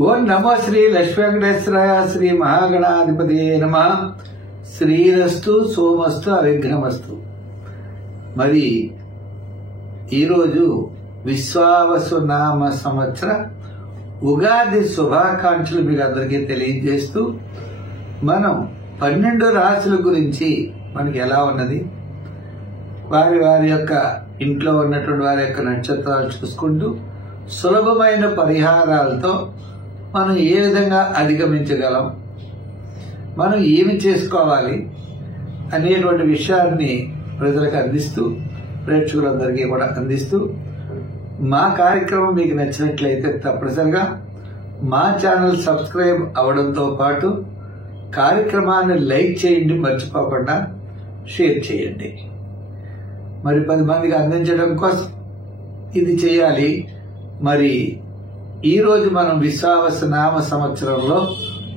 ఓం నమో శ్రీ లక్ష్మీ వెంకటేశ్వరాయ శ్రీ మహాగణాధిపతి నమ. శ్రీరస్తు సోమస్తు అవిఘ్నమస్తు. మరి ఈరోజు విశ్వావసు నామ సంవత్సర ఉగాది శుభాకాంక్షలు మీకు అందరికీ తెలియజేస్తూ మనం 12 రాశుల గురించి మనకి ఎలా ఉన్నది, వారి వారి యొక్క ఇంట్లో ఉన్నటువంటి వారి యొక్క నక్షత్రాలు చూసుకుంటూ సులభమైన పరిహారాలతో మనం ఏ విధంగా అధిగమించగలం, మనం ఏమి చేసుకోవాలి అనేటువంటి విషయాన్ని ప్రజలకు అందిస్తూ ప్రేక్షకులందరికీ కూడా అందిస్తూ మా కార్యక్రమం మీకు నచ్చినట్లయితే తప్పనిసరిగా మా ఛానల్ సబ్స్క్రైబ్ అవడంతో పాటు కార్యక్రమాన్ని లైక్ చేయండి, మర్చిపోకుండా షేర్ చేయండి. మరి 10 మందికి అందించడం కోసం ఇది చేయాలి. మరి ఈరోజు మనం విశ్వావసు నామ సంవత్సరంలో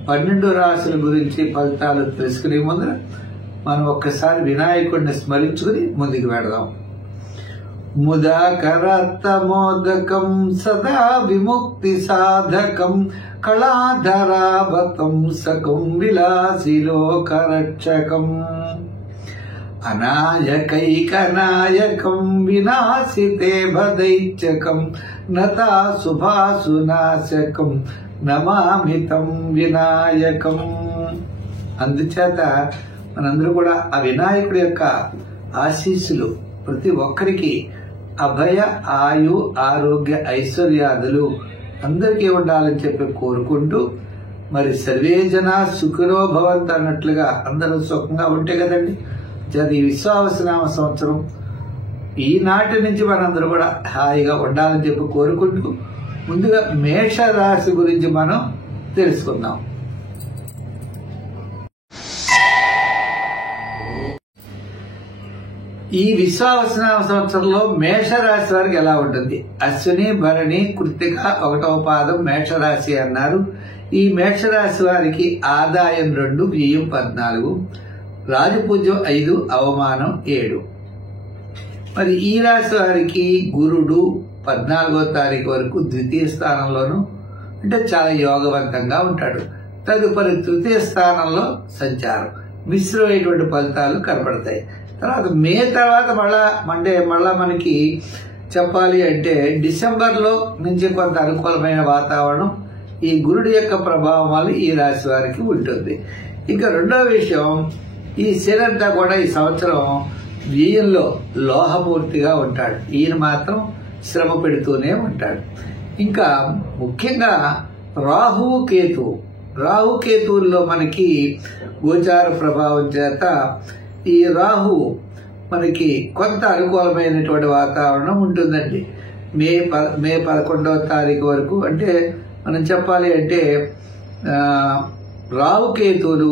12 రాశుల గురించి ఫలితాలు తెలుసుకునే ముందర మనం ఒక్కసారి వినాయకుడిని స్మరించుకుని ముందుకు వెళదాం. ముదాకరత్తమోదకం సదా విముక్తి సాధకం కళాధరావతం సకం విలాసిలోకరక్షకం అనాయకైకనాయకం వినాశితే భదైత్యకం నతా శుభాసునాశకం నమామితం వినాయకం. అందుచేత మనందరూ కూడా ఆ వినాయకుడి యొక్క ఆశీస్సులు ప్రతి ఒక్కరికి అభయ ఆయు ఆరోగ్య ఐశ్వర్యాదులు అందరికీ ఉండాలని చెప్పి కోరుకుంటూ, మరి సర్వే జన సుఖినో భవంతు అన్నట్లుగా అందరూ సుఖంగా ఉంటే కదండి. ఈ విశ్వావసు నామ సంవత్సరం ఈనాటి నుంచి మనందరూ కూడా హాయిగా ఉండాలని చెప్పి కోరుకుంటూ ముందుగా మేష రాశి గురించి మనం తెలుసుకుందాం. ఈ విశ్వావసు నామ సంవత్సరంలో మేషరాశి వారికి ఎలా ఉంటుంది? అశ్విని భరణి కృత్తిక 1వ పాదం మేషరాశి అన్నారు. ఈ మేషరాశి వారికి ఆదాయం 2, వ్యయం 14, రాజపూజ్యం 5, అవమానం 7. మరి ఈ రాశి వారికి గురుడు 14వ తారీఖు వరకు ద్వితీయ స్థానంలోను, అంటే చాలా యోగవంతంగా ఉంటాడు. తదుపరి తృతీయ స్థానంలో సంచారం, మిశ్రమైనటువంటి ఫలితాలు కనపడతాయి. తర్వాత మే తర్వాత మళ్ళా మనకి చెప్పాలి అంటే డిసెంబర్లో నుంచి కొంత అనుకూలమైన వాతావరణం ఈ గురుడి యొక్క ప్రభావం వల్ల ఈ రాశి వారికి ఉంటుంది. ఇంకా రెండవ విషయం, ఈ శనంతా కూడా ఈ సంవత్సరం వ్యయంలో లోహమూర్తిగా ఉంటాడు. ఈయన మాత్రం శ్రమ పెడుతూనే ఉంటాడు. ఇంకా ముఖ్యంగా రాహుకేతువుల్లో మనకి గోచార ప్రభావం చేత ఈ రాహు మనకి కొంత అనుకూలమైనటువంటి వాతావరణం ఉంటుందండి. మే 11వ తారీఖు వరకు, అంటే మనం చెప్పాలి అంటే రాహుకేతువులు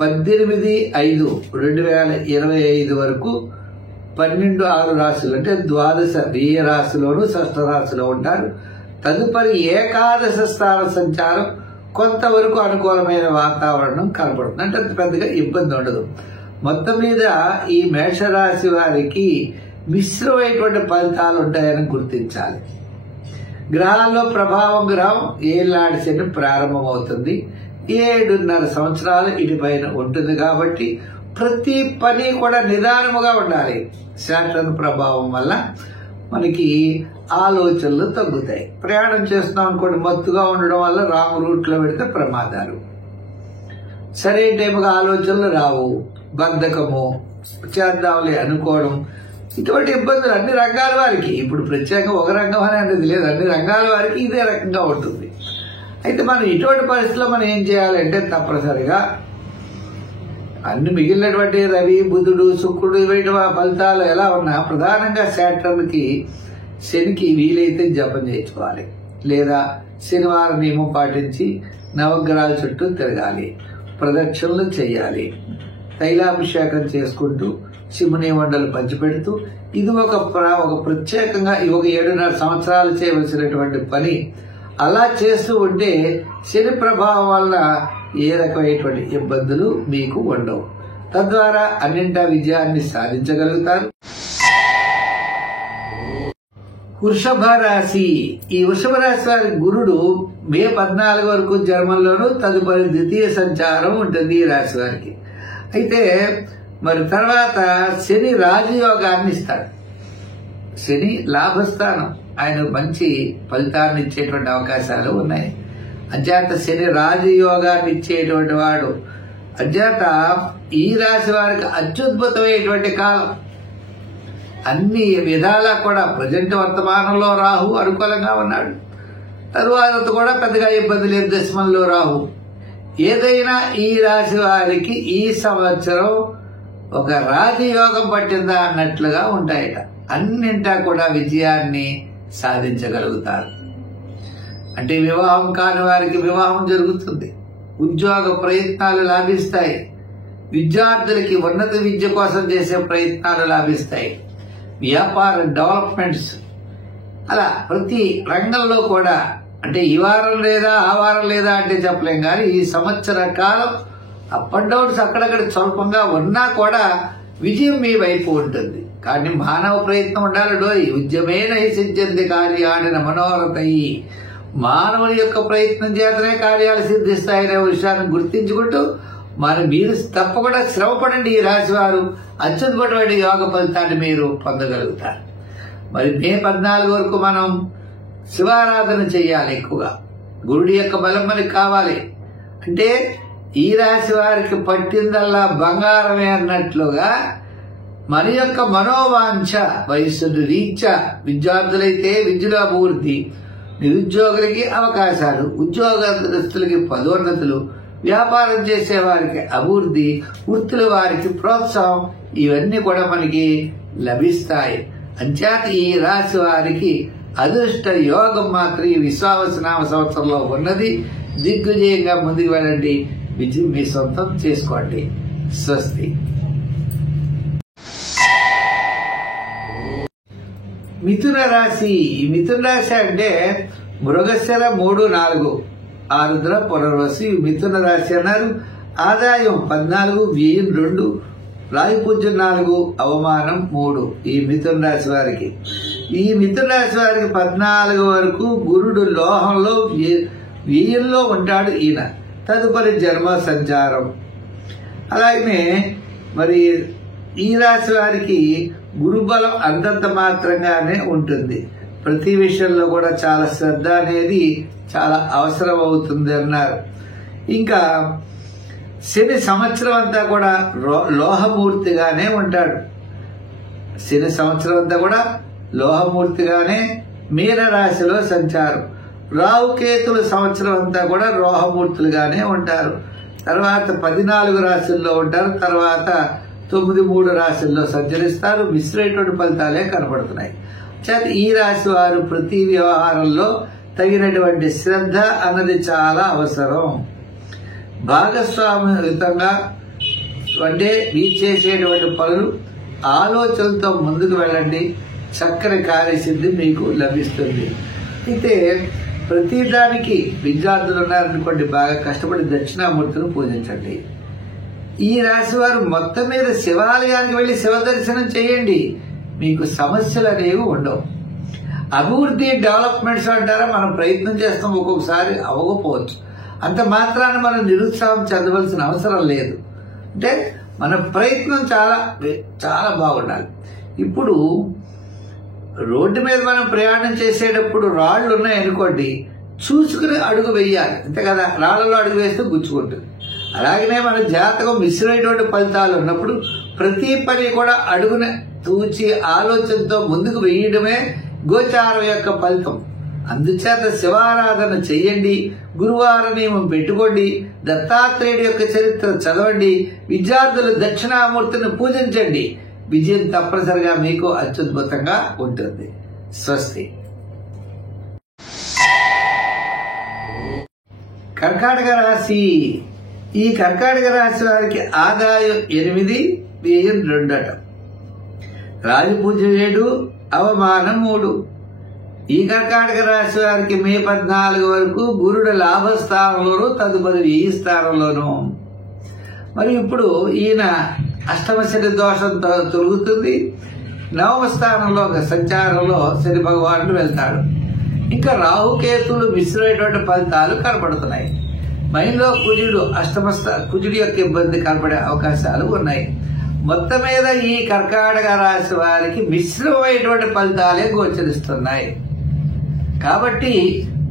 18/5/2025 వరకు 12-6 రాశులు, అంటే ద్వాదశ వ్యయ రాశిలోను షష్ఠ రాశిలో ఉంటారు. తదుపరి ఏకాదశ స్థాన సంచారం కొంతవరకు అనుకూలమైన వాతావరణం కనపడుతుంది, అంటే పెద్దగా ఇబ్బంది ఉండదు. మొత్తం మీద ఈ మేషరాశి వారికి మిశ్రమైనటువంటి ఫలితాలు ఉంటాయని గుర్తించాలి. గ్రహాల్లో ప్రభావం గ్రహం ఏళ్ళనాటి శని ప్రారంభమవుతుంది. 7.5 సంవత్సరాలు ఇటుపైన ఉంటుంది కాబట్టి ప్రతి పని కూడా నిదానముగా ఉండాలి. శాటర్న్ ప్రభావం వల్ల మనకి ఆలోచనలు తగ్గుతాయి. ప్రయాణం చేస్తున్నాం అనుకోండి, మత్తుగా ఉండడం వల్ల రాంగ్ రూట్లో పెడితే ప్రమాదాలు, సరైన టైంగా ఆలోచనలు రావు, బద్ధకము, చేద్దాంలే అనుకోవడం, ఇటువంటి ఇబ్బందులు అన్ని రంగాల వారికి, ఇప్పుడు ప్రత్యేకంగా ఒక రంగం అనేది లేదు, అన్ని రంగాల వారికి ఇదే రకంగా ఉంటుంది. అయితే మనం ఇటువంటి పరిస్థితుల్లో మనం ఏం చేయాలంటే తప్పనిసరిగా అన్ని మిగిలినటువంటి రవి, బుధుడు, శుక్రుడు వీటి ఫలితాలు ఎలా ఉన్నా ప్రధానంగా శాటర్న్కి, శనికి వీలైతే జపం చేయించుకోవాలి, లేదా శనివారం నియమం పాటించి నవగ్రహాల చుట్టూ తిరగాలి, ప్రదక్షిణలు చేయాలి, తైలాభిషేకం చేసుకుంటూ శివుని వండలు పంచిపెడుతూ, ఇది ఒక ప్రత్యేకంగా ఒక 7.5 సంవత్సరాలు చేయవలసినటువంటి పని. అలా చేస్తూ ఉంటే శని ప్రభావం వల్ల ఏ రకమైనటువంటి ఇబ్బందులు మీకు ఉండవు. తద్వారా అన్నింటా విజయాన్ని సాధించగలుగుతారు. వృషభ రాశి, ఈ వృషభ రాశి వారి గురుడు మే 14 వరకు జన్మంలోనూ తదుపరి ద్వితీయ సంచారం ఉంటుంది ఈ రాశి వారికి. అయితే మరి తర్వాత శని రాజయోగాన్ని ఇస్తాడు. శని లాభస్థానం, ఆయన మంచి ఫలితాన్ని ఇచ్చేటువంటి అవకాశాలు ఉన్నాయి. అంచేత శని రాజయోగాన్ని ఇచ్చేటువంటి వాడు. అంచేత ఈ రాశి వారికి అత్యద్భుతమైనటువంటి కాలం. అన్ని విధాలా కూడా ప్రజెంట్ వర్తమానంలో రాహు అనుకూలంగా ఉన్నాడు. తరువాత కూడా పెద్దగా ఇబ్బంది లేదు, దశమంలో రాహు. ఏదైనా ఈ రాశి వారికి ఈ సంవత్సరం ఒక రాజయోగం పట్టిందా అన్నట్లుగా ఉంటాయట. అన్నింటా కూడా విజయాన్ని సాధించగలుగుతారు. అంటే వివాహం కాని వారికి వివాహం జరుగుతుంది, ఉద్యోగ ప్రయత్నాలు లాభిస్తాయి, విద్యార్థులకి ఉన్నత విద్య కోసం చేసే ప్రయత్నాలు లాభిస్తాయి, వ్యాపార డెవలప్మెంట్స్, అలా ప్రతి రంగంలో కూడా. అంటే ఈ వారం లేదా ఆ వారం లేదా అంటే చెప్పలేం, కానీ ఈ సంవత్సర కాలం అప్ అండ్ డౌన్స్ అక్కడక్కడ స్వల్పంగా ఉన్నా కూడా విజయం మీ వైపు ఉంటుంది. కానీ మానవ ప్రయత్నం ఉండాలి. ఉద్యమే నైసిద్ధ్యంది కార్యాన్ని మనోరథయి. మానవుని యొక్క ప్రయత్నం చేతనే కార్యాలు సిద్ధిస్తాయనే విషయాన్ని గుర్తించుకుంటూ మీరు తప్పకుండా శ్రమపడండి. ఈ రాశి వారు అత్యద్భుతమైన యోగ ఫలితాన్ని మీరు పొందగలుగుతారు. మరి మే 14 వరకు మనం శివారాధన చేయాలి ఎక్కువగా. గురుడి యొక్క బలం మనకి కావాలి. అంటే ఈ రాశి వారికి పట్టిందల్లా బంగారమే అన్నట్లుగా మన యొక్క మనోవాంఛ వయస్సును రీత్యా విద్యార్థులైతే విద్యలో అభివృద్ధి, నిరుద్యోగులకి అవకాశాలు, ఉద్యోగస్తులకి పదోన్నతులు, వ్యాపారం చేసే వారికి అభివృద్ధి, వృత్తుల వారికి ప్రోత్సాహం, ఇవన్నీ కూడా మనకి లభిస్తాయి. అంచేత ఈ రాశి వారికి అదృష్ట యోగం మాత్రం ఈ విశ్వావసనామ సంవత్సరంలో ఉన్నది. దిగ్విజయంగా ముందుకు వెళ్ళండి, విజయం మీ సొంతం చేసుకోండి. స్వస్తి. మిథున రాశి. ఈ మిథున రాశి అంటే మృగశిర 3, 4, ఆరుద్ర, పునర్వసు మిథున రాశి అన్నారు. ఆదాయం 14, వ్యయం 2, రాయుపూజ్యం 4, అవమానం 3 ఈ మిథున రాశి వారికి. ఈ మిథున రాశి వారికి 14 వరకు గురుడు లోహంలో వ్యయంలో ఉంటాడు ఈయన. తదుపరి జన్మ సంచారం. అలాగనే మరి ఈ రాశి వారికి గురుబలం అంతంత మాత్రంగానే ఉంటుంది. ప్రతి విషయంలో కూడా చాలా శ్రద్ధ అనేది చాలా అవసరం అవుతుంది అన్నారు. ఇంకా శని సంవత్సరం అంతా కూడా లోహమూర్తిగానే ఉంటాడు. శని సంవత్సరం అంతా కూడా లోహమూర్తిగానే మీన రాశిలో సంచారం. రాహుకేతుల సంవత్సరం అంతా కూడా లోహమూర్తులుగానే ఉంటారు. తర్వాత 14 రాశుల్లో ఉంటారు. తర్వాత 9, 3 రాశుల్లో సంచరిస్తారు. మిశ్రమైనటువంటి ఫలితాలే కనపడుతున్నాయి. ఈ రాశి వారు ప్రతి వ్యవహారంలో తగినటువంటి శ్రద్ధ అన్నది చాలా అవసరం. భాగస్వామ్యయుతంగా అంటే మీరు చేసేటువంటి పనులు ఆలోచనలతో ముందుకు వెళ్ళండి. చక్కని కార్యసిద్ధి మీకు లభిస్తుంది. అయితే ప్రతిదానికి విద్యార్థులు ఉన్నారనుకోండి, బాగా కష్టపడి దక్షిణామూర్తిని పూజించండి. ఈ రాశి వారు మొత్తం మీద శివాలయానికి వెళ్లి శివ దర్శనం చేయండి. మీకు సమస్యలు అనేవి ఉండవు. అభివృద్ధి డెవలప్మెంట్స్ అంటారా, మనం ప్రయత్నం చేస్తాం, ఒక్కొక్కసారి అవ్వకపోవచ్చు. అంత మాత్రాన మనం నిరుత్సాహం చెందవలసిన అవసరం లేదు. అంటే మన ప్రయత్నం చాలా చాలా బాగుండాలి. ఇప్పుడు రోడ్డు మీద మనం ప్రయాణం చేసేటప్పుడు రాళ్లు ఉన్నాయనుకోండి, చూసుకుని అడుగు వేయాలి, అంతే కదా. రాళ్లలో అడుగు వేస్తే గుచ్చుకుంటుంది. అలాగనే మన జాతకం మిశ్రమైనటువంటి ఫలితాలు ఉన్నప్పుడు ప్రతి పని కూడా అడుగున తూచి ఆలోచనతో ముందుకు వేయడమే గోచారం యొక్క ఫలితం. అందుచేత శివారాధన చెయ్యండి, గురువార నియమం పెట్టుకోండి, దత్తాత్రేయుడి యొక్క చరిత్ర చదవండి, విద్యార్థులు దక్షిణామూర్తిని పూజించండి. విజయం తప్పనిసరిగా మీకు అత్యద్భుతంగా ఉంటుంది. స్వస్తి. కర్కాటక రాశి. ఈ కర్కాటక రాశి వారికి ఆదాయం 8, వ్యయం 2 అట. రాజపూజ్యం 7, అవమానం 3. ఈ కర్కాటక రాశి వారికి మే 14 వరకు గురుడు లాభస్థానంలోనూ తదుపరి వ్యయ స్థానంలోనూ. మరి ఇప్పుడు ఈయన అష్టమ శని దోషంతో తొలుగుతుంది. 9వ స్థానంలో సంచారంలో శని భగవానుడు వెళ్తాడు. ఇంకా రాహుకేతులు మిశ్రమైనటువంటి ఫలితాలు కనపడుతున్నాయి. మైండ్లో కుజుడి యొక్క ఇబ్బంది కనపడే అవకాశాలు ఉన్నాయి. మొత్తం మీద ఈ కర్కాటక రాశి వారికి మిశ్రమైనటువంటి ఫలితాలే గోచరిస్తున్నాయి. కాబట్టి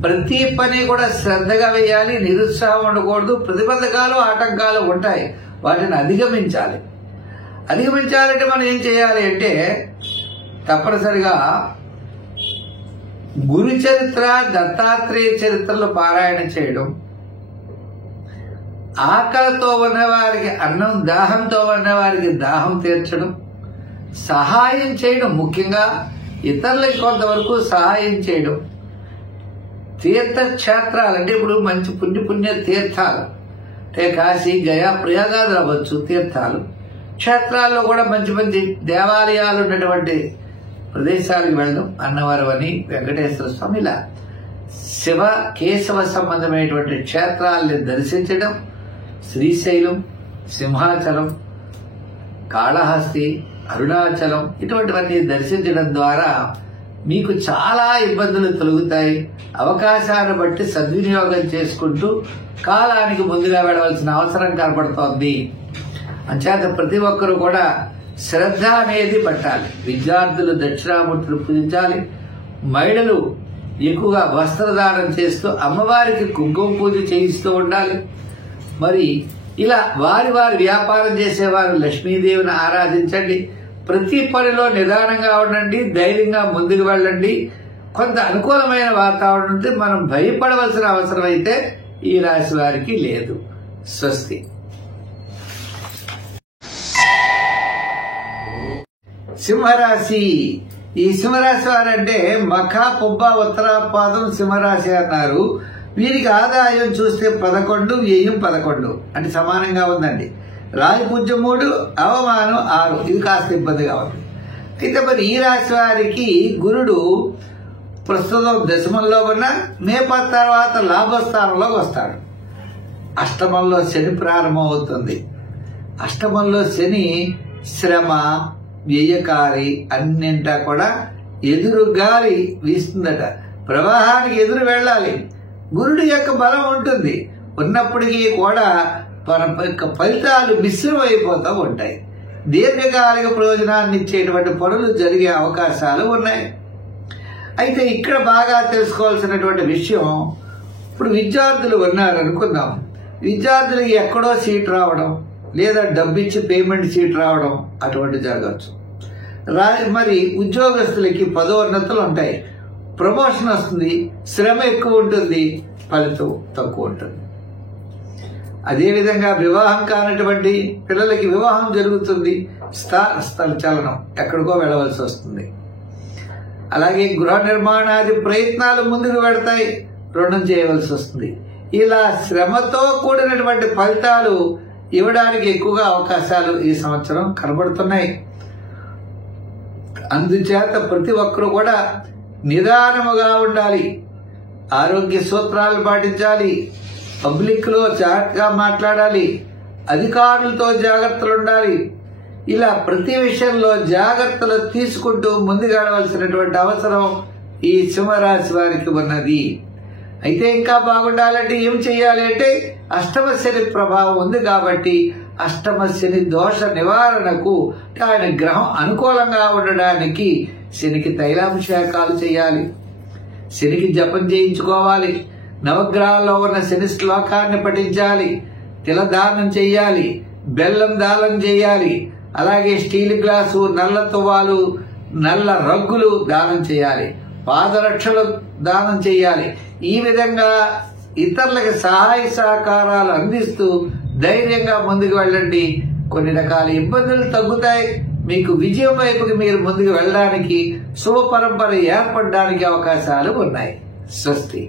ప్రతి పని కూడా శ్రద్ధగా వేయాలి, నిరుత్సాహం ఉండకూడదు. ప్రతిబంధకాలు ఆటంకాలు ఉంటాయి, వాటిని అధిగమించాలంటే మనం ఏం చేయాలి అంటే తప్పనిసరిగా గురు చరిత్ర, దత్తాత్రేయ చరిత్రలు పారాయణ చేయడం, ఆకలితో ఉన్నవారికి అన్నం, దాహంతో ఉన్నవారికి దాహం తీర్చడం, సహాయం చేయడం, ముఖ్యంగా ఇతరులకు కొంతవరకు సహాయం చేయడం, తీర్థక్షేత్రాలు అంటే ఇప్పుడు మంచి పుణ్య తీర్థాలు అంటే కాశీ, గయా, ప్రయాగాలు అవ్వచ్చు తీర్థాలు. క్షేత్రాల్లో కూడా మంచి మంచి దేవాలయాలు ఉన్నటువంటి ప్రదేశాలకు వెళ్ళడం, అన్నవరం అని, వెంకటేశ్వర స్వామి, ఇలా శివ కేశవ సంబంధమైనటువంటి క్షేత్రాలని దర్శించడం, శ్రీశైలం, సింహాచలం, కాళహస్తి, అరుణాచలం ఇటువంటివన్నీ దర్శించడం ద్వారా మీకు చాలా ఇబ్బందులు తొలగుతాయి. అవకాశాన్ని బట్టి సద్వినియోగం చేసుకుంటూ కాలానికి ముందుగా వెళ్ళవలసిన అవసరం కనపడుతోంది. అంచేత ప్రతి ఒక్కరూ కూడా శ్రద్ధ అనేది పట్టాలి. విద్యార్థులు దక్షిణామూర్తులు పూజించాలి. మహిళలు ఎక్కువగా వస్త్రదానం చేస్తూ అమ్మవారికి కుంకుమ పూజ చేయిస్తూ ఉండాలి. మరి ఇలా వారి వ్యాపారం చేసేవారు లక్ష్మీదేవిని ఆరాధించండి. ప్రతి పనిలో నిదానంగా ఉండండి, ధైర్యంగా ముందుకు వెళ్ళండి. కొంత అనుకూలమైన వాతావరణం ఉంటే మనం భయపడవలసిన అవసరం అయితే ఈ రాశి వారికి లేదు. స్వస్తి. సింహరాశి. ఈ సింహరాశి వారంటే మఖ, పుబ్బ, ఉత్తరాపాదం సింహరాశి అన్నారు. వీరికి ఆదాయం చూస్తే 11, వ్యయం 11 అంటే సమానంగా ఉందండి. రాజపూజ్యం 3, అవమానం 6. ఇది కాస్త ఇబ్బందిగా ఉంది. అయితే మరి ఈ రాశి వారికి గురుడు ప్రస్తుతం దశమంలో ఉన్న మే 10 తర్వాత లాభస్థానంలోకి వస్తాడు. అష్టమంలో శని ప్రారంభం అవుతుంది. అష్టమంలో శని శ్రమ, వ్యయకారి, అన్నింటా కూడా ఎదురు గాలి వీస్తుందట. ప్రవాహానికి ఎదురు వెళ్ళాలి. గురుడి యొక్క బలం ఉంటుంది, ఉన్నప్పటికీ కూడా మన యొక్క ఫలితాలు మిశ్రమైపోతూ ఉంటాయి. దీర్ఘకాలిక ప్రయోజనాన్ని ఇచ్చేటువంటి పనులు జరిగే అవకాశాలు ఉన్నాయి. అయితే ఇక్కడ బాగా తెలుసుకోవాల్సినటువంటి విషయం, ఇప్పుడు విద్యార్థులు ఉన్నారనుకుందాం. విద్యార్థులకి ఎక్కడో సీట్ రావడం, లేదా డబ్బిచ్చి పేమెంట్ సీట్ రావడం అటువంటి జరగచ్చు. మరి ఉద్యోగస్తులకి పదోన్నతులు ఉంటాయి, ప్రమోషన్ వస్తుంది, శ్రమ ఎక్కువ ఉంటుంది, ఫలితం తక్కువ ఉంటుంది. అదేవిధంగా వివాహం కానటువంటి పిల్లలకి వివాహం జరుగుతుంది, స్థల చలనం, ఎక్కడికో వెళ్ళవలసి వస్తుంది. అలాగే గృహ నిర్మాణాది ప్రయత్నాలు ముందుకు పెడతాయి, రుణం చేయవలసి వస్తుంది. ఇలా శ్రమతో కూడినటువంటి ఫలితాలు ఇవ్వడానికి ఎక్కువగా అవకాశాలు ఈ సంవత్సరం కనబడుతున్నాయి. అందుచేత ప్రతి ఒక్కరూ కూడా నిదానముగా ఉండాలి, ఆరోగ్య సూత్రాలు పాటించాలి, పబ్లిక్ లో జాగ్రత్తగా మాట్లాడాలి, అధికారులతో జాగ్రత్తలు ఉండాలి. ఇలా ప్రతి విషయంలో జాగ్రత్తలు తీసుకుంటూ ముందుకెళ్ళవలసినటువంటి అవసరం ఈ సింహరాశి వారికి ఉన్నది. అయితే ఇంకా బాగుండాలంటే ఏం చేయాలి అంటే అష్టమ శని ప్రభావం ఉంది కాబట్టి అష్టమ శని దోష నివారణకు ఆయన గ్రహం అనుకూలంగా ఉండడానికి శనికి తైలాభిషేకాలు చేయాలి, శనికి జపం చేయించుకోవాలి, నవగ్రహాల్లో ఉన్న శని శ్లోకాన్ని పఠించాలి, తిలదానం చేయాలి, బెల్లం దానం చేయాలి, అలాగే స్టీల్ గ్లాసు, నల్ల తువ్వాలు, నల్ల రగ్గులు దానం చేయాలి, పాదరక్షలు దానం చేయాలి. ఈ విధంగా ఇతరులకు సహాయ సహకారాలు అందిస్తూ ధైర్యంగా ముందుకు వెళ్ళండి. కొన్ని రకాల ఇబ్బందులు తగ్గుతాయి. మీకు విజయం వైపుకి మీరు ముందుకు వెళ్ళడానికి, శుభ పరంపర ఏర్పడడానికి అవకాశాలు ఉన్నాయి. స్వస్తి.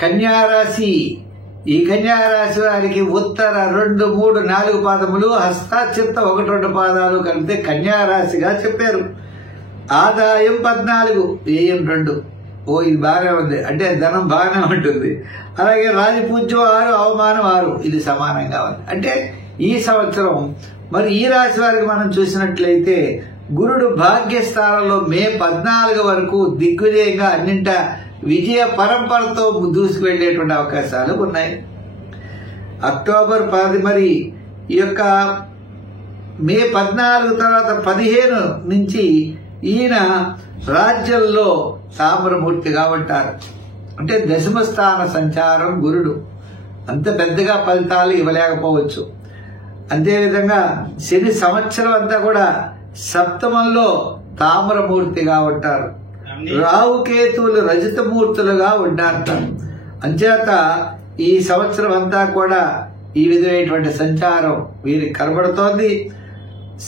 కన్యారాశి. ఈ కన్యారాశి వారికి ఉత్తర 2, 3, 4 పాదములు, హస్త, చిత్త 1, 2 పాదాలు కలిపితే కన్యారాశిగా చెప్పారు. ఆదాయం 14, వ్యయం 2. ఇది బాగానే ఉంది, అంటే ధనం బాగానే ఉంటుంది. అలాగే రాజపూజ్యం 6, అవమానం 6, ఇది సమానంగా ఉంది. అంటే ఈ సంవత్సరం మరి ఈ రాశి వారికి మనం చూసినట్లయితే గురుడు భాగ్యస్థానంలో మే 14 వరకు దిగ్విజయంగా అన్నింట విజయ పరంపరతో దూసుకు వెళ్లేటువంటి అవకాశాలు ఉన్నాయి. అక్టోబర్ 10 మరి ఈ యొక్క మే 14 తర్వాత 15 నుంచి ఈయన రాజ్యంలో తామ్రమూర్తిగా ఉంటారు. అంటే దశమ స్థాన సంచారం గురుడు అంత పెద్దగా ఫలితాలు ఇవ్వలేకపోవచ్చు. అంతేవిధంగా శని సంవత్సరం అంతా కూడా సప్తమంలో తామ్రమూర్తిగా ఉంటారు. రాహుకేతువులు రజతమూర్తులుగా ఉంటారు. అంచేత ఈ సంవత్సరం అంతా కూడా ఈ విధమైనటువంటి సంచారం వీరికి కనబడుతోంది.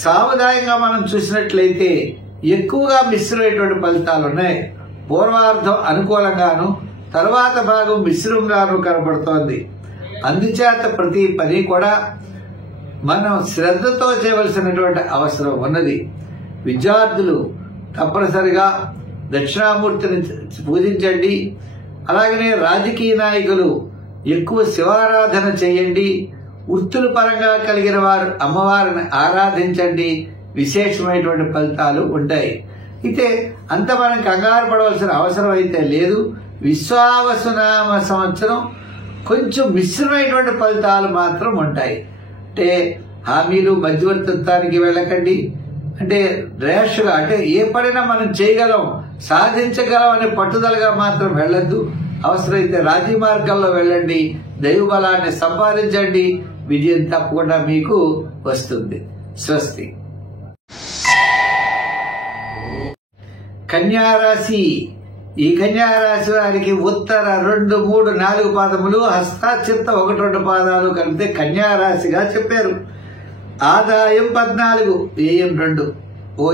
సాముదాయంగా మనం చూసినట్లయితే ఎక్కువగా మిశ్రమైనటువంటి ఫలితాలు ఉన్నాయి. పూర్వార్ధం అనుకూలంగాను, తర్వాత భాగం మిశ్రమంగాను కనబడుతోంది. అందుచేత ప్రతి పని కూడా మనం శ్రద్ధతో చేయవలసినటువంటి అవసరం ఉన్నది. విద్యార్థులు తప్పనిసరిగా దక్షిణామూర్తిని పూజించండి. అలాగనే రాజకీయ నాయకులు ఎక్కువ శివారాధన చేయండి. వృత్తుల పరంగా కలిగిన వారు అమ్మవారిని ఆరాధించండి. విశేషమైనటువంటి ఫలితాలు ఉంటాయి. అయితే అంత మనం కంగారు పడవలసిన అవసరం అయితే లేదు. విశ్వావసునామ సంవత్సరం కొంచెం మిశ్రమైనటువంటి ఫలితాలు మాత్రం ఉంటాయి. అంటే హామీలు మధ్యవర్తిత్వానికి వెళ్ళకండి. అంటే ర్యాష్గా, అంటే ఏ పనైనా మనం చేయగలం, సాధించగలం అనే పట్టుదలగా మాత్రం వెళ్ళొద్దు. అవసరమైతే రాజీ మార్గంలో వెళ్ళండి. దైవ బలాన్ని సంపాదించండి. విజయం తప్పకుండా మీకు వస్తుంది. స్వస్తి. కన్యారాశి. ఈ కన్యారాశి వారికి ఉత్తర 2, 3, 4 పాదములు, హస్తాచిత్త 1, 2 పాదాలు కలిపితే కన్యారాశిగా చెప్పారు. ఆదాయం 14, వ్యయం 2.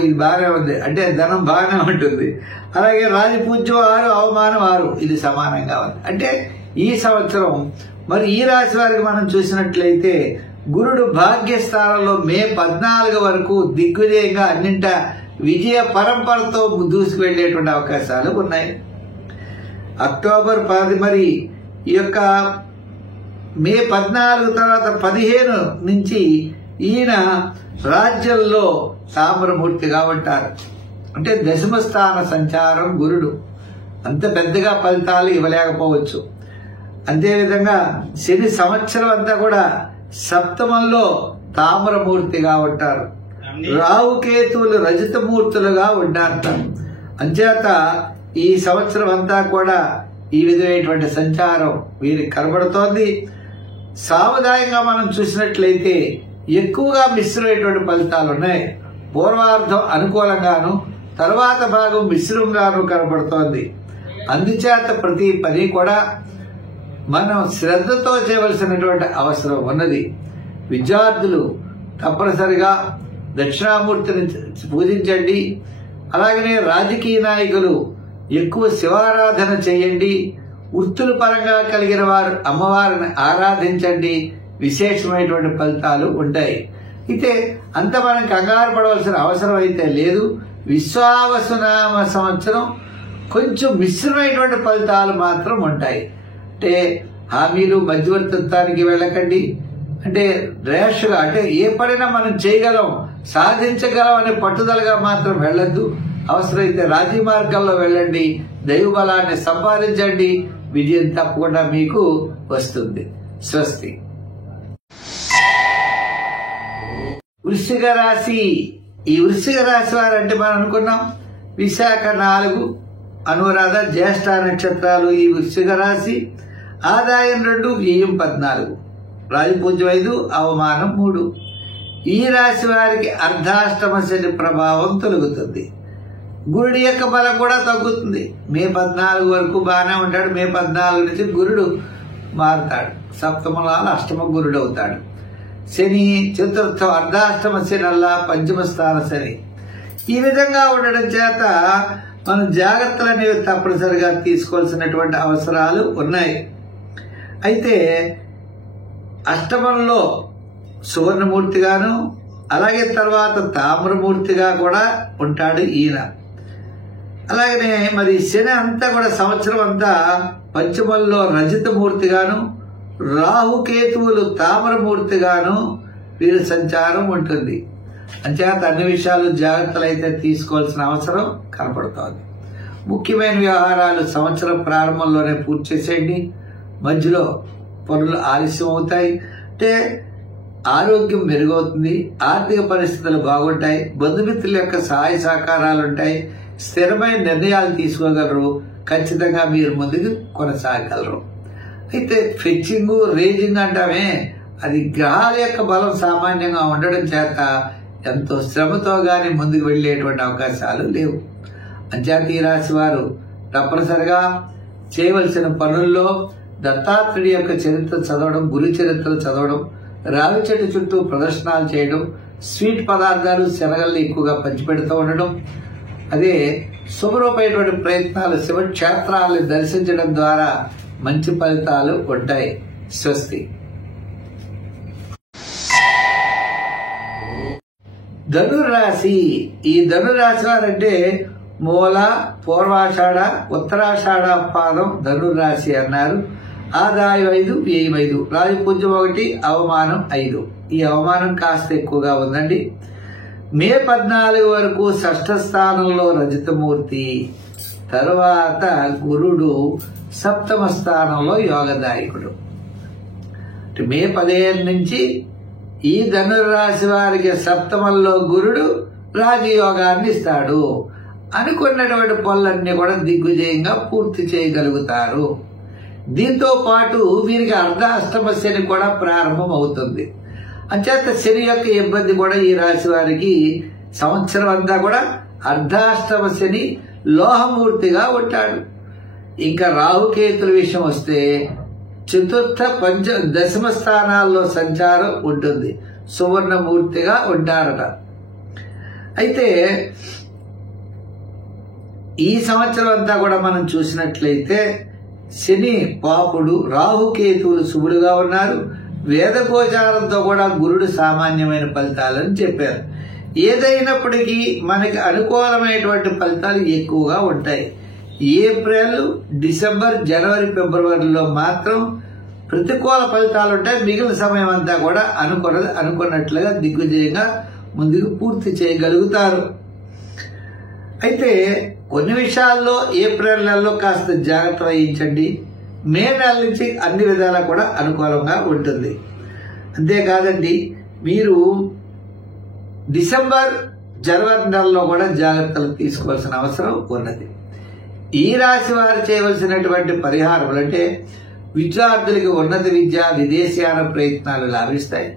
ఇది బాగానే ఉంది, అంటే ధనం బాగానే ఉంటుంది. అలాగే రాజపూజ్యం 6, అవమానం 6, ఇది సమానంగా ఉంది. అంటే ఈ సంవత్సరం మరి ఈ రాశి వారికి మనం చూసినట్లయితే గురుడు భాగ్యస్థానంలో మే 14 వరకు దిగ్విజయంగా అన్నింట విజయ పరంపరతో దూసుకు వెళ్లేటువంటి అవకాశాలు ఉన్నాయి. అక్టోబర్ 10 మరి ఈ యొక్క మే 14 తర్వాత 15 నుంచి ఈయన రాజ్యంలో తామ్రమూర్తిగా ఉంటారు. అంటే దశమ స్థాన సంచారం గురుడు అంత పెద్దగా ఫలితాలు ఇవ్వలేకపోవచ్చు. అంతేవిధంగా శని సంవత్సరం అంతా కూడా సప్తమంలో తామ్రమూర్తిగా ఉంటారు. రాహుకేతువులు రజతమూర్తులుగా ఉంటారు. అంచేత ఈ సంవత్సరం అంతా కూడా ఈ విధమైనటువంటి సంచారం వీరికి కనబడుతోంది. సాముదాయంగా మనం చూసినట్లయితే ఎక్కువగా మిశ్రమైనటువంటి ఫలితాలు ఉన్నాయి. పూర్వార్ధం అనుకూలంగాను, తర్వాత భాగం మిశ్రమంగాను కనబడుతోంది. అందుచేత ప్రతి పని కూడా మనం శ్రద్ధతో చేయవలసినటువంటి అవసరం ఉన్నది. విద్యార్థులు తప్పనిసరిగా దక్షిణామూర్తిని పూజించండి. అలాగనే రాజకీయ నాయకులు ఎక్కువ శివారాధన చేయండి. వృత్తుల పరంగా కలిగిన వారు అమ్మవారిని ఆరాధించండి. విశేషమైనటువంటి ఫలితాలు ఉంటాయి. అయితే అంత మనం కంగారు పడవలసిన అవసరం అయితే లేదు. విశ్వావసునామ సంవత్సరం కొంచెం మిశ్రమైనటువంటి ఫలితాలు మాత్రం ఉంటాయి. అంటే హామీలు మధ్యవర్తిత్వానికి వెళ్ళకండి. అంటే ర్యాష్గా, అంటే ఏ పనైనా మనం చేయగలం, సాధించగలం అనే పట్టుదలగా మాత్రం వెళ్ళొద్దు. అవసరమైతే రాజీ మార్గంలో వెళ్ళండి. దైవ బలాన్ని సంపాదించండి. విజయం తప్పకుండా మీకు వస్తుంది. స్వస్తి. వృశ్చిక రాశి. ఈ వృశ్చిక రాశి వారంటే మనం అనుకున్నాం విశాఖ 4, అనురాధ, జ్యేష్ఠ నక్షత్రాలు ఈ వృశ్చిక రాశి. ఆదాయం 2, వ్యయం 14, రాజపూజ్యం 5, అవమానం 3. ఈ రాశి వారికి అర్ధాష్టమ శని ప్రభావం తొలగుతుంది. గురుడి యొక్క బలం కూడా తగ్గుతుంది. మే 14 వరకు బాగానే ఉంటాడు. మే 14 నుంచి గురుడు మారుతాడు. సప్తమంలో అష్టమ గురుడు అవుతాడు. శని చతుర్థం, అర్ధాష్టమ శని అల్లా పంచమ స్థాన శని. ఈ విధంగా ఉండడం చేత మనం జాగ్రత్తలు అనేవి తప్పనిసరిగా తీసుకోవాల్సినటువంటి అవసరాలు ఉన్నాయి. అయితే అష్టమంలో సువర్ణమూర్తిగాను, అలాగే తర్వాత తామ్రమూర్తిగా కూడా ఉంటాడు ఈయన. అలాగనే మరి శని అంతా కూడా సంవత్సరం అంతా పంచమంలో రజతమూర్తిగాను, రాహుకేతువులు తామరమూర్తిగాను వీరి సంచారం ఉంటుంది. అంచేత అన్ని విషయాలు జాగ్రత్తలు అయితే తీసుకోవాల్సిన అవసరం కనపడుతోంది. ముఖ్యమైన వ్యవహారాలు సంవత్సరం ప్రారంభంలోనే పూర్తి చేసేయండి. మధ్యలో పనులు ఆలస్యం అవుతాయి అంటే ఆరోగ్యం మెరుగవుతుంది, ఆర్థిక పరిస్థితులు బాగుంటాయి, బంధుమిత్రుల యొక్క సహాయ సహకారాలు ఉంటాయి, స్థిరమైన నిర్ణయాలు తీసుకోగలరు, ఖచ్చితంగా మీరు ముందుకు కొనసాగలరు. అయితే ఫెచ్చింగ్ రేజింగ్ అంటామే, అది గ్రహాల యొక్క బలం సామాన్యంగా ఉండడం చేత ఎంతో శ్రమతో గాని ముందుకు వెళ్లేటువంటి అవకాశాలు లేవు. అంచేత ఈ రాశి వారు తప్పనిసరిగా చేయవలసిన పనుల్లో దత్తాత్రేయుడి యొక్క చరిత్ర చదవడం, గురు చరిత్ర చదవడం, రావి చెట్టు చుట్టూ ప్రదర్శనలు చేయడం, స్వీట్ పదార్థాలు శనగల్ని ఎక్కువగా పంచిపెడుతూ ఉండడం, అదే శుభరూపమైనటువంటి ప్రయత్నాలు శివక్షేత్రాలను దర్శించడం ద్వారా మంచి ఫలితాలు ఉంటాయి. స్వస్తి. ధనురాశి. ఈ ధనురాశి వారంటే మూల, పూర్వాషాఢ, ఉత్తరాషాఢ పాదం ధనురాశి అన్నారు. ఆదాయం 5, వ్యయం 5, రాజపూజ్యం 1, అవమానం 5. ఈ అవమానం కాస్త ఎక్కువగా ఉందండి. మే 14 వరకు షష్ఠ స్థానంలో రజతమూర్తి, తర్వాత గురుడు సప్తమ స్థానంలో యోగదాయకుడు. మే 15 నుంచి ఈ ధనురాశి వారికి సప్తమంలో గురుడు రాజయోగాన్ని ఇస్తాడు. అనుకున్నటువంటి పనులన్నీ కూడా దిగ్విజయంగా పూర్తి చేయగలుగుతారు. దీంతో పాటు వీరికి అర్ధాష్టమ శని కూడా ప్రారంభం అవుతుంది. అంచేత శని యొక్క ఇబ్బంది కూడా ఈ రాశి వారికి సంవత్సరం అంతా కూడా అర్ధాష్టమ శని లోహమూర్తిగా ఉంటాడు. ఇంకా రాహుకేతుల విషయం వస్తే చతుర్థ, పంచ, దశమ స్థానాల్లో సంచారం ఉంటుంది. సువర్ణమూర్తిగా ఉంటారట. అయితే ఈ సంవత్సరం అంతా కూడా మనం చూసినట్లయితే శని పాపుడు, రాహుకేతువులు శుభులుగా ఉన్నారు. వేదగోచారంతో కూడా గురుడు సామాన్యమైన ఫలితాలని చెప్పారు. ఏదైనప్పటికీ మనకి అనుకూలమైనటువంటి ఫలితాలు ఎక్కువగా ఉంటాయి. ఏప్రిల్, డిసెంబర్, జనవరి, ఫిబ్రవరిలో మాత్రం ప్రతికూల ఫలితాలు ఉంటాయి. మిగిలిన సమయం అంతా కూడా అనుకున్నట్లుగా దిగ్విజయంగా ముందుకు పూర్తి చేయగలుగుతారు. అయితే కొన్ని విషయాల్లో ఏప్రిల్ నెలలో కాస్త జాగ్రత్త వహించండి. మే నెల నుంచి అన్ని విధాలా కూడా అనుకూలంగా ఉంటుంది. అంతేకాదండి, మీరు డిసెంబర్, జనవరి నెలలో కూడా జాగ్రత్తలు తీసుకోవాల్సిన అవసరం ఉన్నది. ఈ రాశి వారు చేయవలసినటువంటి పరిహారములు అంటే విద్యార్థులకి ఉన్నత విద్య, విదేశీయాన ప్రయత్నాలు లాభిస్తాయి.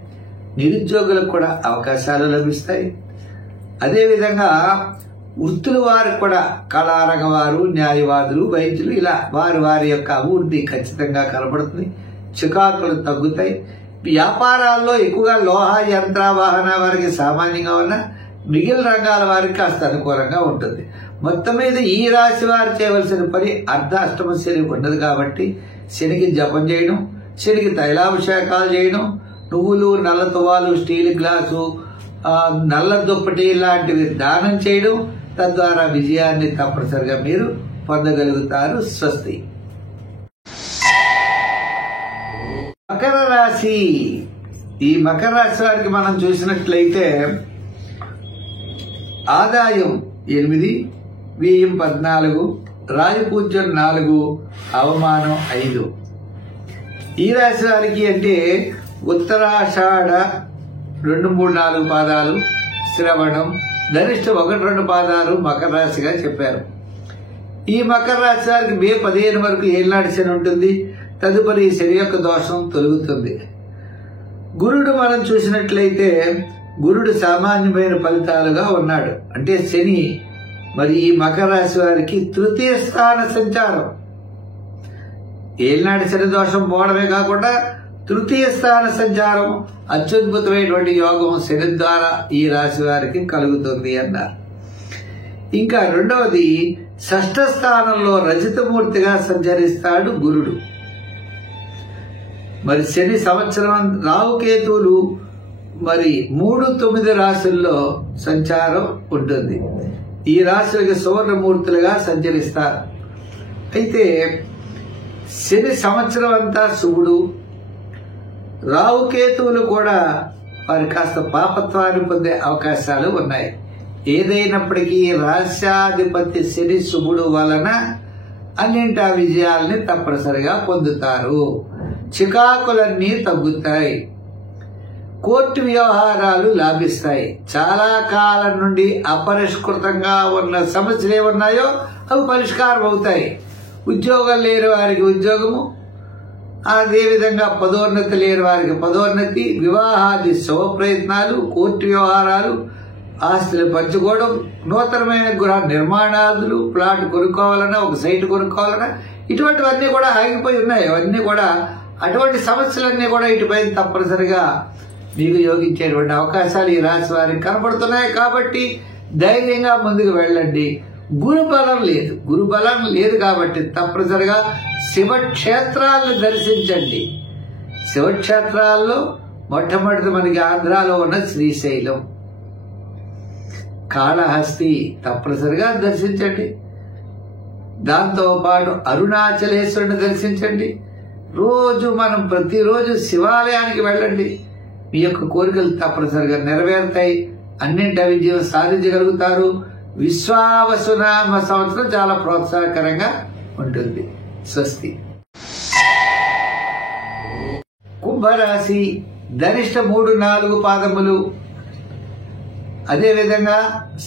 నిరుద్యోగులకు కూడా అవకాశాలు లభిస్తాయి. అదేవిధంగా వృత్తుల వారికి కూడా కళారంగ వారు, న్యాయవాదులు, వైద్యులు ఇలా వారి యొక్క అభివృద్ధి ఖచ్చితంగా కనబడుతుంది. చికాకులు తగ్గుతాయి. వ్యాపారాల్లో ఎక్కువగా లోహ, యంత్ర, వాహన వారికి సామాన్యంగా ఉన్న మిగిలిన రంగాల వారికి కాస్త అనుకూలంగా ఉంటుంది. మొత్తం మీద ఈ రాశి వారు చేయవలసిన పని అర్ధాష్టమ శని ఉన్నది కాబట్టి శనికి జపం చేయడం, శనికి తైలాభిషేకాలు చేయడం, నువ్వులు, నల్ల తువాలు, స్టీల్ గ్లాసు, నల్ల దుప్పటి లాంటివి దానం చేయడం, తద్వారా విజయాన్ని తప్పనిసరిగా మీరు పొందగలుగుతారు. స్వస్తి. మకర రాశి. ఈ మకర రాశి వారికి మనం చూసినట్లయితే ఆదాయం 8, వ్యయం 14, రాజపూజ్యం 4, అవమానం 5. ఈ రాశి వారికి అంటే ఉత్తరాషాఢ 2, 3, 4 పాదాలు, శ్రవణం, ధనిష్ట 1, 2 పాదాలు మకర రాశిగా చెప్పారు. ఈ మకర రాశి వారికి మే 15 వరకు ఏలినాటి శని ఉంటుంది. తదుపరి శని యొక్క దోషం తొలగుతుంది. గురుడు మనం చూసినట్లయితే గురుడు సామాన్యమైన ఫలితాలుగా ఉన్నాడు. అంటే శని మరి ఈ మకర రాశి వారికి తృతీయ స్థాన సంచారం. ఏలినాటి శని దోషం పోవడమే కాకుండా తృతీయ స్థాన సంచారం అత్యద్భుతమైనటువంటి యోగం శని ద్వారా ఈ రాశి వారికి కలుగుతుంది అన్నారు. ఇంకా రెండవది షష్ఠ స్థానంలో రజతమూర్తిగా సంచరిస్తాడు గురుడు. మరి శని సంవత్సరం రాహుకేతువులు మరి 3, 9 రాశుల్లో సంచారం ఉంటుంది. ఈ రాశులకి సువర్ణమూర్తులుగా సంచరిస్తారు. అయితే శని సంవత్సరం అంతా శుభుడు, రాహుకేతువులు కూడా వారి కాస్త పాపత్వాన్ని పొందే అవకాశాలు ఉన్నాయి. ఏదైనప్పటికీ రాశ్యాధిపతి శని శుభుడు వలన అన్నింటా విజయాల్ని తప్పనిసరిగా పొందుతారు. చికాకులన్నీ తగ్గుతాయి. కోర్టు వ్యవహారాలు లాభిస్తాయి. చాలా కాలం నుండి అపరిష్కృతంగా ఉన్న సమస్యలు ఏమున్నాయో అవి పరిష్కారం అవుతాయి. ఉద్యోగం లేని వారికి ఉద్యోగము, అదేవిధంగా పదోన్నతి లేని వారికి పదోన్నతి, వివాహాది శుభ ప్రయత్నాలు, కోర్టు వ్యవహారాలు, ఆస్తులు పంచుకోవడం, నూతనమైన గృహ నిర్మాణాదులు, ప్లాట్ కొనుక్కోవాలన్నా, ఒక సైట్ కొనుక్కోవాలన్నా, ఇటువంటివన్నీ కూడా ఆగిపోయి ఉన్నాయి. అవన్నీ కూడా అటువంటి సమస్యలన్నీ కూడా ఇటుపైన తప్పనిసరిగా మీకు యోగించేటువంటి అవకాశాలు ఈ రాశి వారికి కనబడుతున్నాయి. కాబట్టి ధైర్యంగా ముందుకు వెళ్ళండి. గురుబలం లేదు కాబట్టి తప్పనిసరిగా శివక్షేత్రాలను దర్శించండి. శివక్షేత్రాల్లో మొట్టమొదటి మనకి ఆంధ్రాలో ఉన్న శ్రీశైలం, కాళహస్తి తప్పనిసరిగా దర్శించండి. దాంతోపాటు అరుణాచలేశ్వరుని దర్శించండి. రోజు మనం ప్రతిరోజు శివాలయానికి వెళ్ళండి. మీ యొక్క కోరికలు తప్పనిసరిగా నెరవేరుతాయి. అన్నింటి విజయం సాధించగలుగుతారు. విశ్వావసునామ సంవత్సరం చాలా ప్రోత్సాహకరంగా ఉంటుంది. స్వస్తి. కుంభరాశి ధనిష్ట 3-4 పాదములు, అదేవిధంగా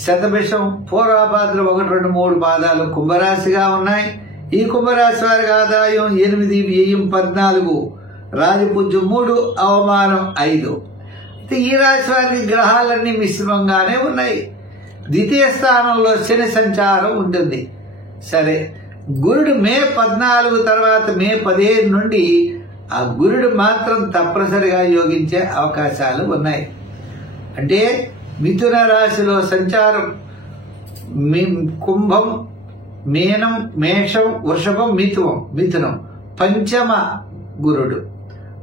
శతభిషం పూర్వభాద్ర 1-2-3 పాదాలు కుంభరాశిగా ఉన్నాయి. ఈ కుంభరాశి వారికి ఆదాయం 8, వ్యయం 14, రాజపూజ్యం 3, అవమానం 5. ఈ రాశి వారికి గ్రహాలన్నీ మిశ్రమంగానే ఉన్నాయి. ద్వితీయ స్థానంలో శని సంచారం ఉంటుంది. సరే, గురుడు మే 14 తర్వాత మే 15 నుండి ఆ గురుడు మాత్రం తప్పనిసరిగా యోగించే అవకాశాలు ఉన్నాయి. అంటే మిథున రాశిలో సంచారం కుంభం, మీనం, మేషం, వృషభం, మిథునం పంచమ గురుడు.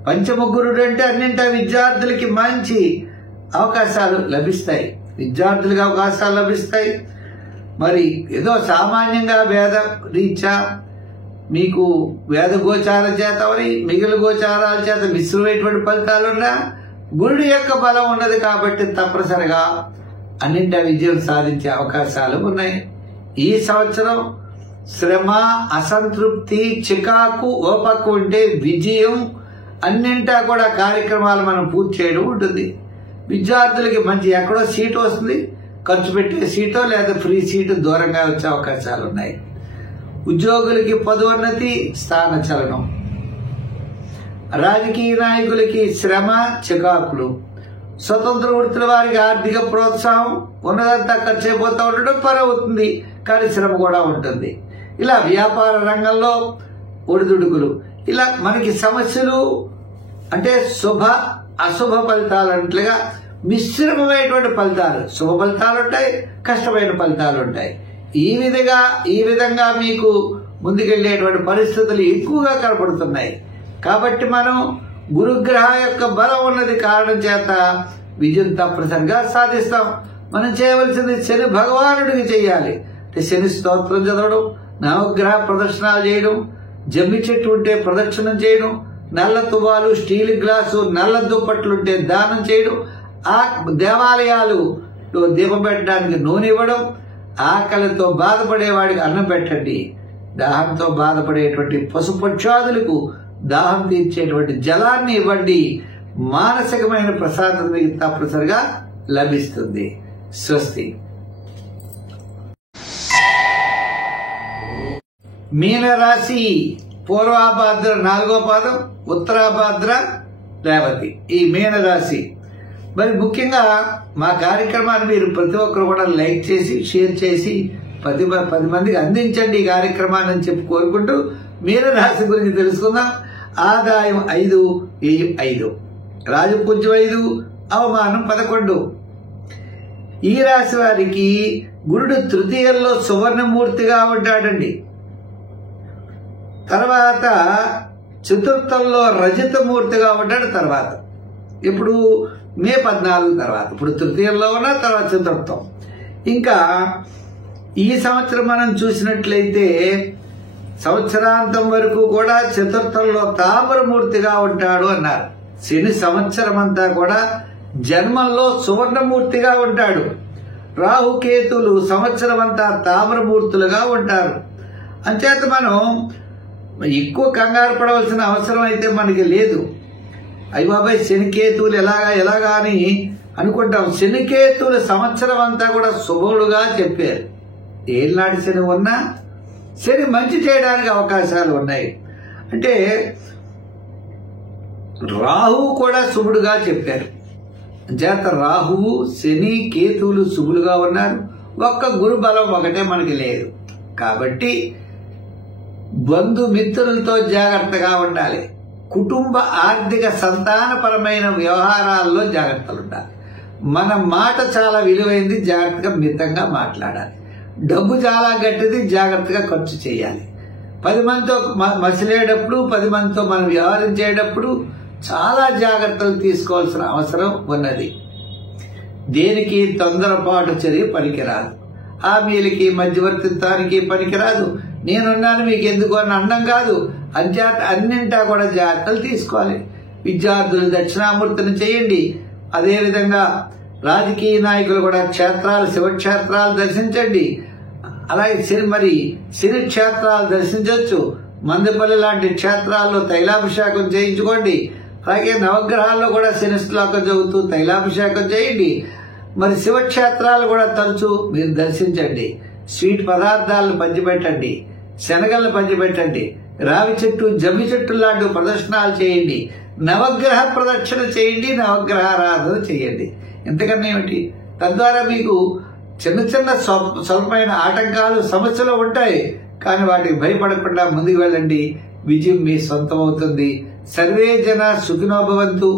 పంచమ గురుడు అంటే అన్నింటా విద్యార్థులకి మంచి అవకాశాలు లభిస్తాయి. విద్యార్థులకి అవకాశాలు లభిస్తాయి. మరి ఏదో సామాన్యంగా వేద రీత్యా మీకు వేద గోచారం చేత మిగిలిన గోచారాల చేత మిశ్రమైనటువంటి ఫలితాలున్నా గురుడు యొక్క బలం ఉన్నది కాబట్టి తప్పనిసరిగా అన్నింటా విజయం సాధించే అవకాశాలు ఉన్నాయి. ఈ సంవత్సరం శ్రమ, అసంతృప్తి, చికాకు, ఓపక్కు ఉంటే విజయం అన్నింటా కూడా కార్యక్రమాలు మనం పూర్తి చేయడం ఉంటుంది. విద్యార్థులకి మంచి ఎక్కడో సీటు వస్తుంది, ఖర్చు పెట్టే సీటో లేదా ఫ్రీ సీటు దూరంగా వచ్చే అవకాశాలు ఉన్నాయి. ఉద్యోగులకి పదోన్నతి, స్థాన చలనం. రాజకీయ నాయకులకి శ్రమ, చికాకులు. స్వతంత్ర వృత్తుల వారికి ఆర్థిక ప్రోత్సాహం, ఉన్నదంతా ఖర్చు అయిపోతూ ఉండడం పని అవుతుంది, కానీ శ్రమ కూడా ఉంటుంది. ఇలా వ్యాపార రంగంలో ఒడిదుడుకులు, ఇలా మనకి సమస్యలు అంటే శుభ అశుభ ఫలితాలు అన్నట్లుగా మిశ్రమమైనటువంటి ఫలితాలు, శుభ ఫలితాలు ఉంటాయి, కష్టమైన ఫలితాలు ఉంటాయి. ఈ విధంగా మీకు ముందుకెళ్లేటువంటి పరిస్థితులు ఎక్కువగా కనపడుతున్నాయి. కాబట్టి మనం గురుగ్రహ యొక్క బలం ఉన్నది కారణం చేత విజయం తప్పనిసరిగా సాధిస్తాం. మనం చేయవలసింది శని భగవానుడికి చేయాలి. శని స్తోత్రం చదవడం, నవగ్రహ ప్రదర్శనాలు చేయడం, జమ్మి చెట్టు ఉంటే ప్రదక్షిణం చేయడం, నల్ల తువ్వాలు, స్టీల్ గ్లాసు, నల్ల దుప్పట్లుంటే దానం చేయడం, ఆ దేవాలయాలు దీపం పెట్టడానికి నూనె ఇవ్వడం, ఆకలితో బాధపడేవాడికి అన్నం పెట్టండి, దాహంతో బాధపడేటువంటి పశుపక్షాదులకు దాహం తీర్చేటువంటి జలాన్ని ఇవ్వండి. మానసికమైన ప్రశాంతత మీకు తప్పనిసరిగా లభిస్తుంది. స్వస్తి. మీనరాశి పూర్వాభాద్ర 4వ పాదం, ఉత్తరాభాద్ర, రేవతి ఈ మీనరాశి. మరి ముఖ్యంగా మా కార్యక్రమాన్ని మీరు ప్రతి ఒక్కరు కూడా లైక్ చేసి షేర్ చేసి 10 మందికి అందించండి ఈ కార్యక్రమాన్ని అని చెప్పి కోరుకుంటూ మీనరాశి గురించి తెలుసుకుందాం. ఆదాయం 5, వ్యయం 5, రాజపూజ్యం 5, అవమానం 11. ఈ రాశి వారికి గురుడు తృతీయంలో సువర్ణమూర్తిగా ఉంటాడండి. తర్వాత చతుర్థంలో రజతమూర్తిగా ఉంటాడు. తర్వాత ఇప్పుడు మే 14 తర్వాత, ఇప్పుడు తృతీయంలో ఉన్న తర్వాత చతుర్థం. ఇంకా ఈ సంవత్సరం మనం చూసినట్లయితే సంవత్సరాంతం వరకు కూడా చతుర్థంలో తామరమూర్తిగా ఉంటాడు అన్నారు. శని సంవత్సరం అంతా కూడా జన్మంలో సువర్ణమూర్తిగా ఉంటాడు. రాహుకేతులు సంవత్సరం అంతా తామరమూర్తులుగా ఉంటారు. అంచేత మనం ఎక్కువ కంగారు పడవలసిన అవసరం అయితే మనకి లేదు. అయ్య బాబాయ్ శనికేతువులు ఎలాగా అని అనుకుంటాం. శనికేతువుల సంవత్సరం అంతా కూడా శుభులుగా చెప్పారు. ఏళ్ళనాటి శని ఉన్నా శని మంచి చేయడానికి అవకాశాలు ఉన్నాయి. అంటే రాహువు కూడా శుభుడుగా చెప్పారు. చేత రాహువు శని కేతువులు శుభులుగా ఉన్నారు. ఒక్క గురు బలం ఒకటే మనకి లేదు. కాబట్టి బంధుమిత్రులతో జాగ్రత్తగా ఉండాలి. కుటుంబ ఆర్థిక సంతానపరమైన వ్యవహారాల్లో జాగ్రత్తలు ఉండాలి. మన మాట చాలా విలువైంది, జాగ్రత్తగా మితంగా మాట్లాడాలి. డబ్బు చాలా గట్టిది, జాగ్రత్తగా ఖర్చు చేయాలి. 10 మందితో మసిలేటప్పుడు 10 మందితో మనం వ్యవహరించేటప్పుడు చాలా జాగ్రత్తలు తీసుకోవాల్సిన అవసరం ఉన్నది. దేనికి తొందరపాటు చర్య పనికిరాదు. హామీలకి మధ్యవర్తిత్వానికి పనికిరాదు. నేనున్నాను మీకు ఎందుకు అని అనడం కాదు. అంచేత అన్నింటా కూడా జాగ్రత్తలు తీసుకోవాలి. విద్యార్థులు దక్షిణామూర్తిని చేయండి. అదేవిధంగా రాజకీయ నాయకులు కూడా శివక్షేత్రాలు దర్శించండి. అలాగే శని క్షేత్రాలు దర్శించవచ్చు. మందపల్లి లాంటి క్షేత్రాల్లో తైలాభిషేకం చేయించుకోండి. అలాగే నవగ్రహాల్లో కూడా శని శ్లోకం చదువుతూ తైలాభిషేకం చేయండి. శివక్షేత్రాలు కూడా తరచూ మీరు దర్శించండి. స్వీట్ పదార్థాలను పంచిపెట్టండి, శనగలను పంచిపెట్టండి, రావి చెట్టు జమ్మి చెట్టు లాంటి ప్రదర్శనలు చేయండి, నవగ్రహ ప్రదక్షిణ చేయండి, నవగ్రహారాధన చేయండి. ఎంతకన్నా ఏమిటి? తద్వారా మీకు చిన్న చిన్న స్వల్పమైన ఆటంకాలు సమస్యలు ఉంటాయి, కానీ వాటికి భయపడకుండా ముందుకు వెళ్ళండి. విజయం మీ సొంతం అవుతుంది. సర్వే జన సుఖినో భవంతు.